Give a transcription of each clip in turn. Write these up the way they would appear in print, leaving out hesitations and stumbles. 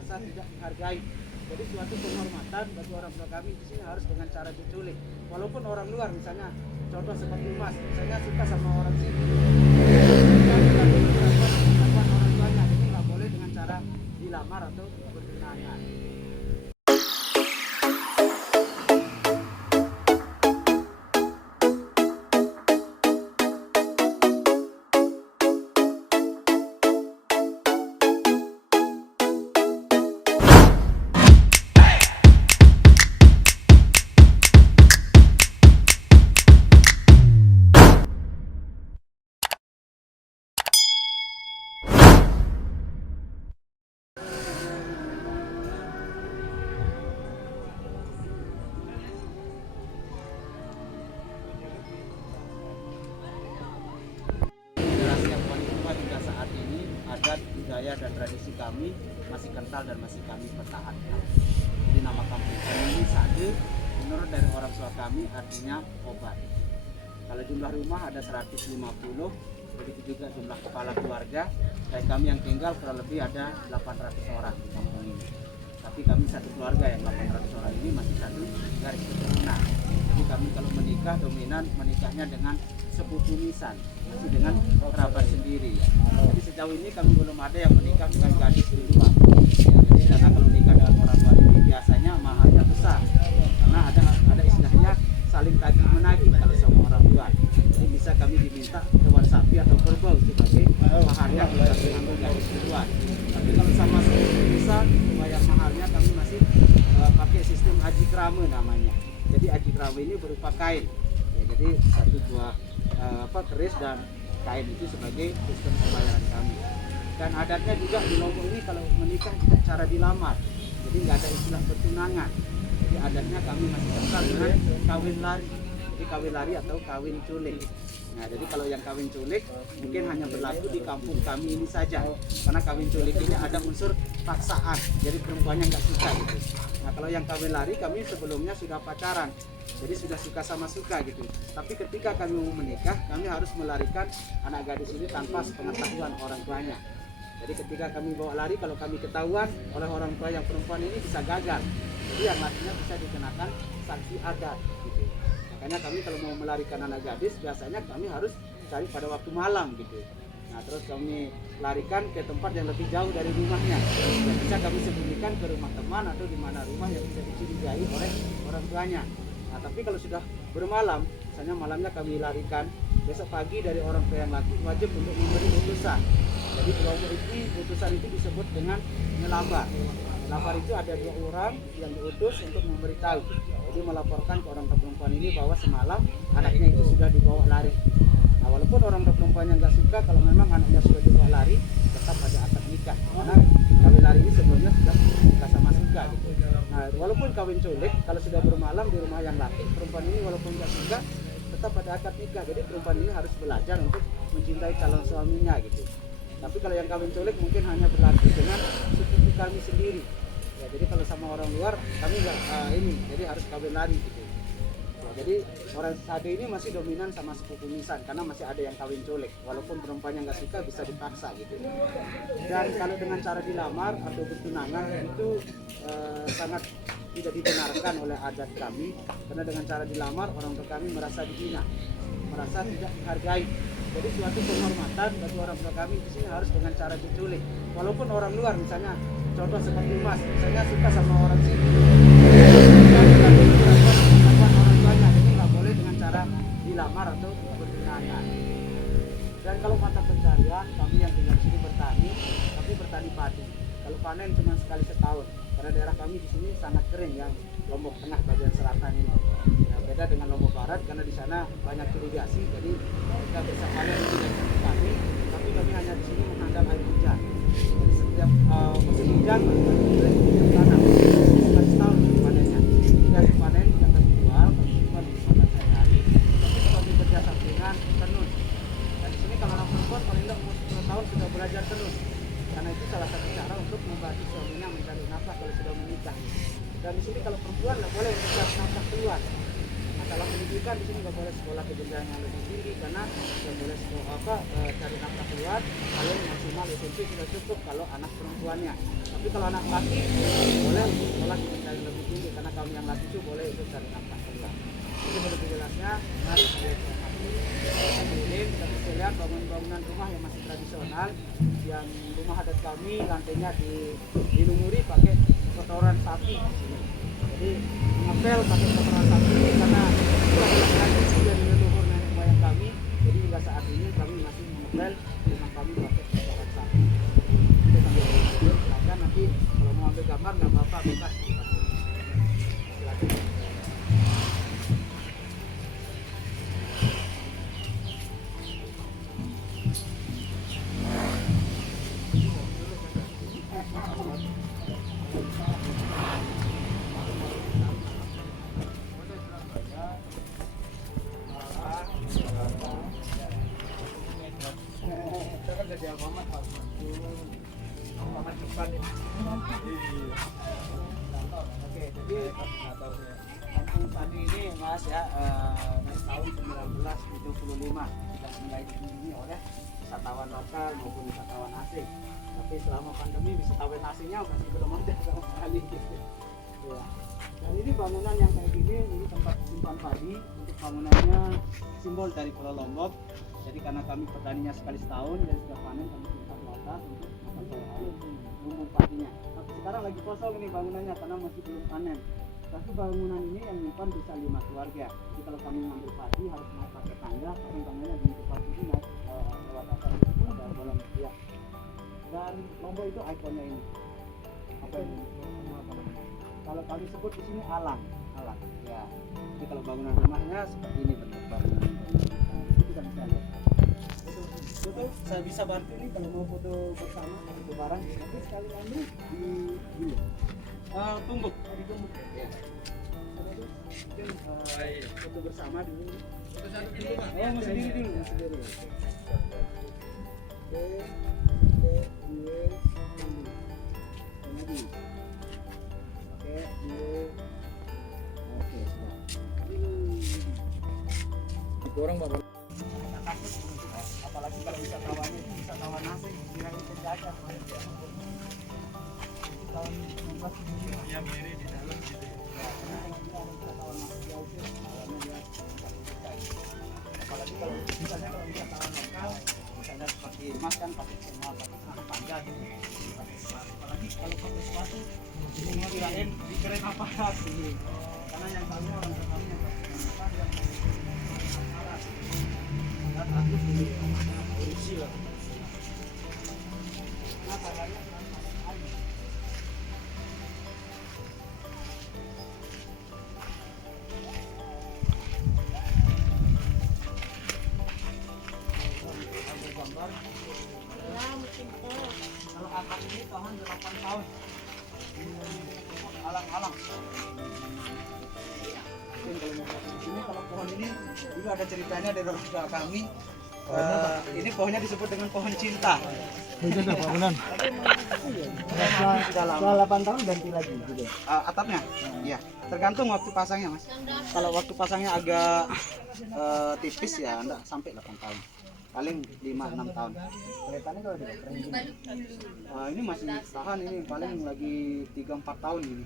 merasa tidak dihargai. Jadi suatu penghormatan bagi orang tua kami di sini harus dengan cara diculik. Walaupun orang luar misalnya, contoh seperti Mas, misalnya suka sama orang sini, pengakuan orang tuanya, ini nggak boleh dengan cara dilamar atau bertunangan. Generasi yang paling tua hingga saat ini, adat, budaya, dan tradisi kami masih kental dan masih kami pertahankan. Jadi nama kampung kami ini Sade, menurut dari orang tua kami artinya obat. Kalau jumlah rumah ada 150, begitu juga jumlah kepala keluarga. Dan kami yang tinggal kurang lebih ada 800 orang di kampung ini. Tapi kami satu keluarga yang 800 orang ini masih satu garis keturunan. Jadi kami kalau menikah dominan menikahnya dengan sepupu nisan, masih dengan kerabat sendiri. Jadi sejauh ini kami belum ada yang menikah dengan gadis di luar. Jadi karena kalau nikah dengan orang luar ini biasanya mahalnya besar, karena ada istilahnya saling tagih menagih kalau sama orang luar. Jadi bisa kami diminta hewan sapi atau kerbau sebagai mahalnya kita mengambil gadis di luar. Tapi kalau sama sepupu nisan bayar mahalnya kami masih pakai sistem aji krame namanya. Jadi aji krame ini berupa kain. Ya, jadi satu dua keris dan kain itu sebagai sistem pembayaran kami. Dan adatnya juga di Lombok ini kalau menikah tidak cara dilamar, jadi nggak ada istilah bertunangan. Jadi adatnya kami masih kental dengan kawin lari. Jadi kawin lari atau kawin culik. Nah, jadi kalau yang kawin culik mungkin hanya berlaku di kampung kami ini saja, karena kawin culik ini ada unsur paksaan, jadi perempuannya nggak suka gitu. Nah, kalau yang kawin lari kami sebelumnya sudah pacaran, jadi sudah suka sama suka gitu. Tapi ketika kami mau menikah, kami harus melarikan anak gadis ini tanpa sepengetahuan orang tuanya. Jadi ketika kami bawa lari, kalau kami ketahuan oleh orang tua yang perempuan ini bisa gagal. Jadi yang lakinya bisa dikenakan sanksi adat gitu. Makanya kami kalau mau melarikan anak gadis, biasanya kami harus cari pada waktu malam gitu. Nah, terus kami larikan ke tempat yang lebih jauh dari rumahnya. Dan bisa kami sembunyikan ke rumah teman atau di mana rumah yang bisa dicurigai oleh orang tuanya. Nah, tapi kalau sudah bermalam, misalnya malamnya kami larikan, besok pagi dari orang tua yang laki wajib untuk memberi utusan. Jadi kalau ini utusan itu disebut dengan ngelabar. Ngelabar itu ada 2 orang yang diutus untuk memberitahu. Jadi melaporkan ke orang tua perempuan ini bahwa semalam anaknya itu sudah dibawa lari. Nah, walaupun orang tua perempuannya nggak suka kalau memang anaknya sudah dibawa lari, tetap ada akad nikah. Karena kawin lari ini sebelumnya sudah suka sama suka gitu. Nah, walaupun kawin culik, kalau sudah bermalam di rumah yang laki, perempuan ini walaupun nggak suka, tetap ada akad nikah. Jadi perempuan ini harus belajar untuk mencintai calon suaminya gitu. Tapi kalau yang kawin culik mungkin hanya berlaku dengan sepupu kami sendiri. Ya, jadi kalau sama orang luar kami nggak jadi harus kawin lari gitu. Ya, jadi orang Sade ini masih dominan sama sepupu nisan karena masih ada yang kawin culik. Walaupun perempuannya nggak suka bisa dipaksa gitu. Dan kalau dengan cara dilamar atau bertunangan itu sangat tidak dibenarkan oleh adat kami, karena dengan cara dilamar orang tua kami merasa dihina, merasa tidak dihargai. Jadi suatu penghormatan bagi orang tua kami di sini harus dengan cara diculik. Walaupun orang luar misalnya, contoh seperti Mas, misalnya suka sama orang sini, pengakuan orang tuanya, ini nggak boleh dengan cara dilamar atau bertunangan. Dan kalau mata pencarian kami yang tinggal di sini bertani, tapi bertani padi. Kalau panen cuma sekali setahun, karena daerah kami di sini sangat kering yang Lombok Tengah bagian selatan ini. Ya, beda dengan Lombok Barat karena di sana banyak irigasi, jadi mereka bisa panen tidak seperti kami, tapi kami hanya di sini mengandalkan air hujan. Jadi setiap musim hujan kami mulai tanam, bukan setahun panennya. Jadi hasil panen tidak kami jual, kami jual di tempat sehari-hari. Tapi kami kerja sampingan tenun. Dan di sini kalau anak perempuan paling tidak umur 10 tahun sudah belajar tenun. Karena itu salah satu cara untuk membantu suaminya mencari nafkah kalau sudah menikah. Dan di sini kalau perempuan nggak boleh mencari nafkah keluar. Nah, masalah pendidikan di sini nggak boleh sekolah ke jenjang yang lebih tinggi karena nggak boleh sekolah cari nafkah keluar. Kalau maksimal SMP sudah cukup kalau anak perempuannya. Tapi kalau anak laki boleh untuk sekolah ke jenjang yang lebih tinggi karena kaum yang laki itu boleh untuk cari nafkah keluar. Ini lebih jelasnya. Mari kita bisa lihat bangunan rumah yang masih tradisional, yang rumah adat kami lantainya dilumuri pakai kotoran sapi di sini. Jadi ngepel pakai kotoran sapi karena itu adalah tradisi dari leluhur nenek moyang kami. Jadi hingga saat ini kami masih mengepel rumah kami pakai kotoran sapi. Itu sambil silakan, nanti kalau mau ambil gambar nggak apa-apa, bebas. Silakan. Oke, jadi kampung tani ini Mas ya, dari tahun 1975 sudah mulai dikunjungi oleh wisatawan lokal maupun wisatawan asing. Tapi selama pandemi wisatawan asingnya masih belum ada sama sekali gitu. Ya. Dan ini bangunan yang kayak gini, ini tempat simpan padi. Untuk bangunannya simbol dari Pulau Lombok. Jadi karena kami petaninya sekali setahun, jadi sudah panen kami simpan di atas untuk makan sehari-hari lumbung padinya. Tapi sekarang lagi kosong ini bangunannya karena masih belum panen. Tapi bangunan ini yang nyimpan bisa 5 keluarga. Jadi kalau kami mengambil padi harus naik pakai tangga, karena tangganya di tempat ini naik lewat atas itu ada bolang ya. Dan Lombok itu ikonnya ini. Apa ini? Kalau kami sebut di sini alang. Ya. Jadi kalau bangunan rumahnya seperti ini bentuk bangunan. Itu kita bisa lihat. Betul, saya bisa bantu ini kalau mau foto bersama, foto bareng. Nanti sekali ambil di tumbuk. Di tumbuk. Ya. Mungkin foto bersama dulu. Foto satu dulu, Pak. Oh, mau sendiri dulu, mau sendiri. Orang baru apalagi kalau wisatawannya itu wisatawan asing kira-kira penjajah tahun 19 yang mirip di dalam gitu ya. Wisatawan masuk jauh sih apalagi kalau misalnya kalau wisatawan lokal misalnya seperti Mas kan pakai semua pakai tangga gitu apalagi kalau pakai sepatu semua dikirain apa sih karena yang tahu orang tahu yang pakai aku dulu polisi lah. Nah, caranya kalau akar ini tahan 8 tahun. Alang-alang. Ini kalau pohon ini juga ada ceritanya dari orang tua kami. Ini pohonnya disebut dengan pohon cinta. Begitu Pak Benan. Setelah 8 tahun ganti lagi gitu. Atapnya? Iya. Tergantung waktu pasangnya, Mas. Kalau waktu pasangnya agak tipis ya enggak sampai 8 tahun. Paling 5-6 tahun. Kelihatannya kalau ini masih tahan ini paling lagi 3-4 tahun ini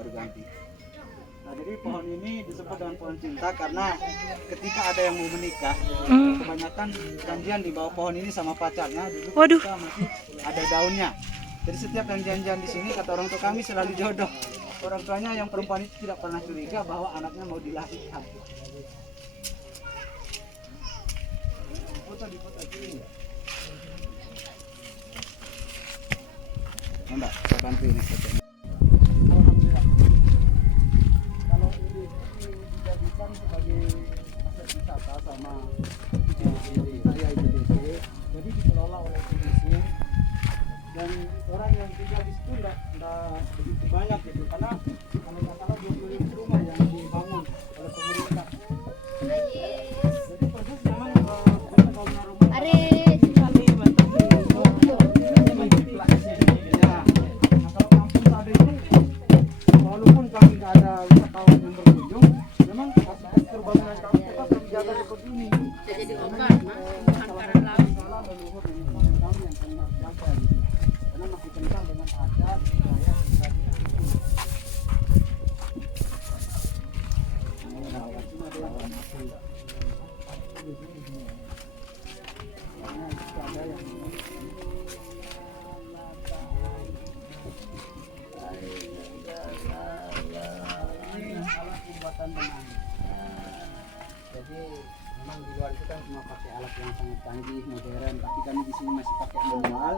baru ganti. Nah, jadi pohon ini disebut dengan pohon cinta karena ketika ada yang mau menikah, kebanyakan janjian di bawah pohon ini sama pacarnya. Dulu kita masih ada daunnya. Jadi setiap yang janjian di sini kata orang tua kami selalu jodoh. Orang tuanya yang perempuan itu tidak pernah curiga bahwa anaknya mau dilahirkan. Foto di foto ini. Enggak, saya bantu ini fotonya. Sebagai aset wisata sama area ITDC, jadi dikelola oleh ITDC dan orang yang tinggal di situ tidak begitu banyak gitu karena kalau nggak salah 20.000 rumah yang dibangun oleh pemerintah. Jadi proses memang bangunan rumah. Nah kalau kampung tadi itu walaupun kami nggak ada wisatawan yang berkunjung, memang Memang di luar itu kan semua pakai alat yang sangat canggih, modern, tapi kami di sini masih pakai manual,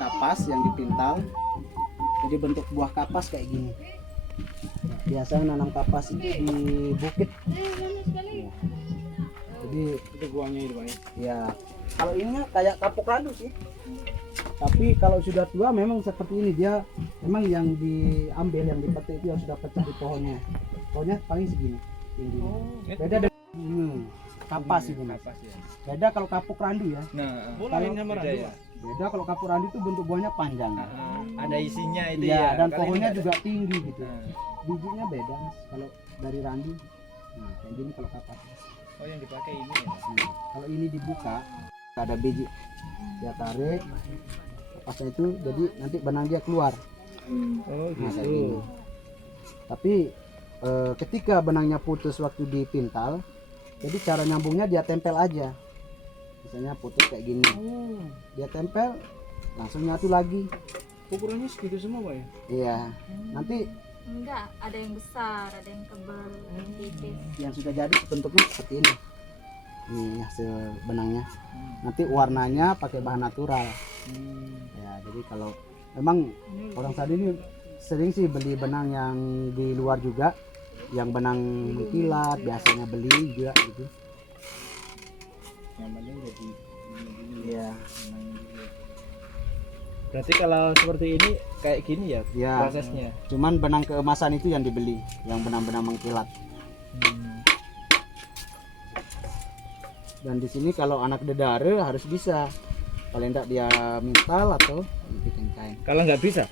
kapas yang dipintal. Jadi bentuk buah kapas kayak gini. Biasa nanam kapas itu di bukit. Ya. Jadi itu buahnya itu, Pak. Ya. Kalau ini kayak kapuk randu sih. Tapi kalau sudah tua memang seperti ini, dia memang yang diambil, yang dipetik itu yang sudah pecah di pohonnya. Pohonnya paling segini tingginya. Beda dengan kapas itu, Mas. Beda kalau kapuk randu ya. Nah, kalau sama randu. Beda kalau kapuk randu itu bentuk buahnya panjang. Ada isinya itu ya. ya. Dan pohonnya juga tinggi gitu. Nah. Bijinya beda, Mas. Kalau dari randu, nah kayak gini kalau kapas. Oh, yang dipakai ini ya. Nah, kalau ini dibuka, ada biji. Dia tarik kapasnya itu, jadi nanti benang dia keluar. Oh, Nah, kayak gini. Tapi ketika benangnya putus waktu dipintal, jadi cara nyambungnya dia tempel aja. Misalnya putus kayak gini, dia tempel, langsung nyatu lagi. Ukurannya segitu semua, Pak ya? Iya. Nanti Enggak, ada yang besar, ada yang tebal, ada yang tipis. yang sudah jadi bentuknya seperti ini. Ini hasil benangnya. Nanti warnanya pakai bahan natural. Ya, jadi kalau memang orang Sade ini sering sih beli benang yang di luar juga, yang benang kilat biasanya beli juga gitu. Yang penting jadi Iya. Berarti kalau seperti ini kayak gini ya, Ya. prosesnya. Cuman benang keemasan itu yang dibeli, yang benang-benang mengkilat. Dan di sini kalau anak dedare harus bisa, paling enggak dia mintal atau bikin kain. Kalau nggak bisa,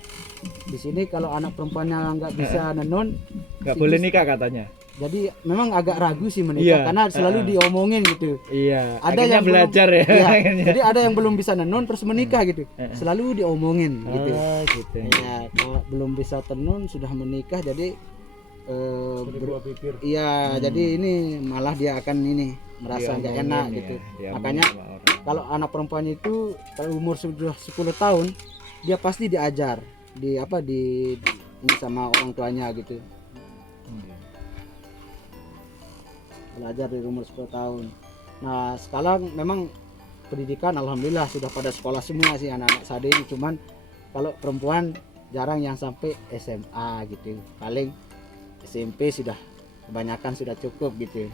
Di sini kalau anak perempuannya nggak bisa nenun, nggak sini- boleh nikah katanya. jadi memang agak ragu sih menikah, Iya. karena selalu diomongin gitu. Iya. Ada Akhirnya yang belajar belum, ya. Iya, akhirnya. jadi ada yang belum bisa nenun terus menikah gitu, selalu diomongin gitu. Oh, gitu. Ya, kalau belum bisa tenun sudah menikah, jadi Bibir. iya, jadi ini malah dia akan ini merasa nggak enak gitu. Makanya kalau anak perempuan itu kalau umur sudah 10 tahun, dia pasti diajar di ini sama orang tuanya gitu. Belajar dari umur 10 tahun. Nah, sekarang memang pendidikan alhamdulillah sudah pada sekolah semua sih anak-anak Sade ini, cuman kalau perempuan jarang yang sampai SMA gitu. Paling SMP sudah kebanyakan sudah cukup gitu.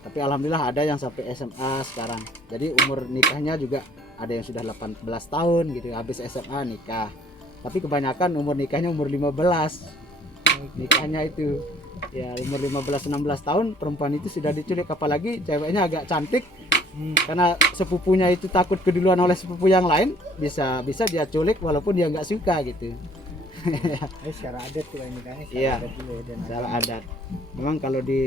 Tapi alhamdulillah ada yang sampai SMA sekarang. Jadi umur nikahnya juga ada yang sudah 18 tahun gitu, habis SMA nikah. Tapi kebanyakan umur nikahnya umur 15. Nikahnya itu ya umur 15-16 tahun perempuan itu sudah diculik, apalagi ceweknya agak cantik. Karena sepupunya itu takut keduluan oleh sepupu yang lain, bisa dia culik walaupun dia nggak suka gitu. Secara adat tuh nikahnya. Iya, secara adat. Memang kalau di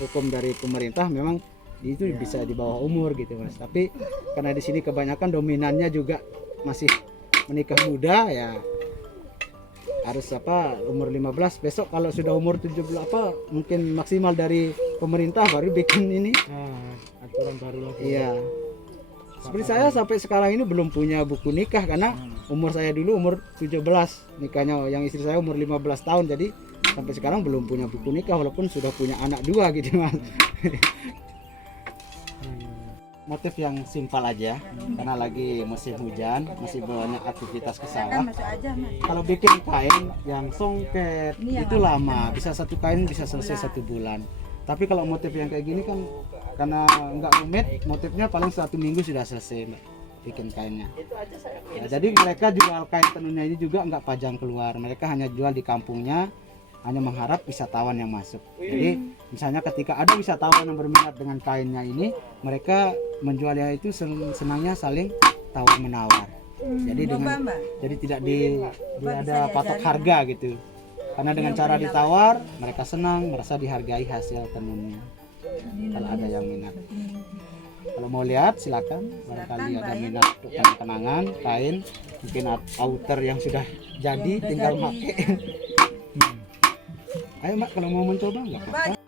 hukum dari pemerintah memang itu bisa di bawah umur gitu, Mas. Tapi karena di sini kebanyakan dominannya juga masih menikah muda, ya harus umur 15. Besok kalau sudah umur 17 mungkin maksimal dari pemerintah baru bikin ini Aturan baru lagi. iya. Seperti saya sampai sekarang ini belum punya buku nikah, karena umur saya dulu umur 17 nikahnya, yang istri saya umur 15 tahun, jadi sampai sekarang belum punya buku nikah walaupun sudah punya anak 2 gitu, Mas. Motif yang simpel aja, karena lagi musim hujan, masih banyak aktivitas ke sawah. Kalau bikin kain yang songket itu lama, bisa satu kain bisa selesai 1 bulan. Tapi kalau motif yang kayak gini kan karena nggak rumit, motifnya paling 1 minggu sudah selesai, Mbak, bikin kainnya. Ya, jadi mereka jual kain tenunnya ini juga nggak pajang keluar, mereka hanya jual di kampungnya, hanya mengharap wisatawan yang masuk. Jadi misalnya ketika ada wisatawan yang berminat dengan kainnya ini, mereka menjualnya itu senangnya saling tawar menawar. Jadi tidak ada patok harga gitu. Karena dengan cara ditawar, mereka senang, merasa dihargai hasil tenunnya. Kalau ada yang minat. Kalau mau lihat silakan, barangkali ada minat untuk kenangan kain, mungkin outer yang sudah jadi tinggal pakai. Ayo Mbak, kalau mau mencoba nggak apa-apa.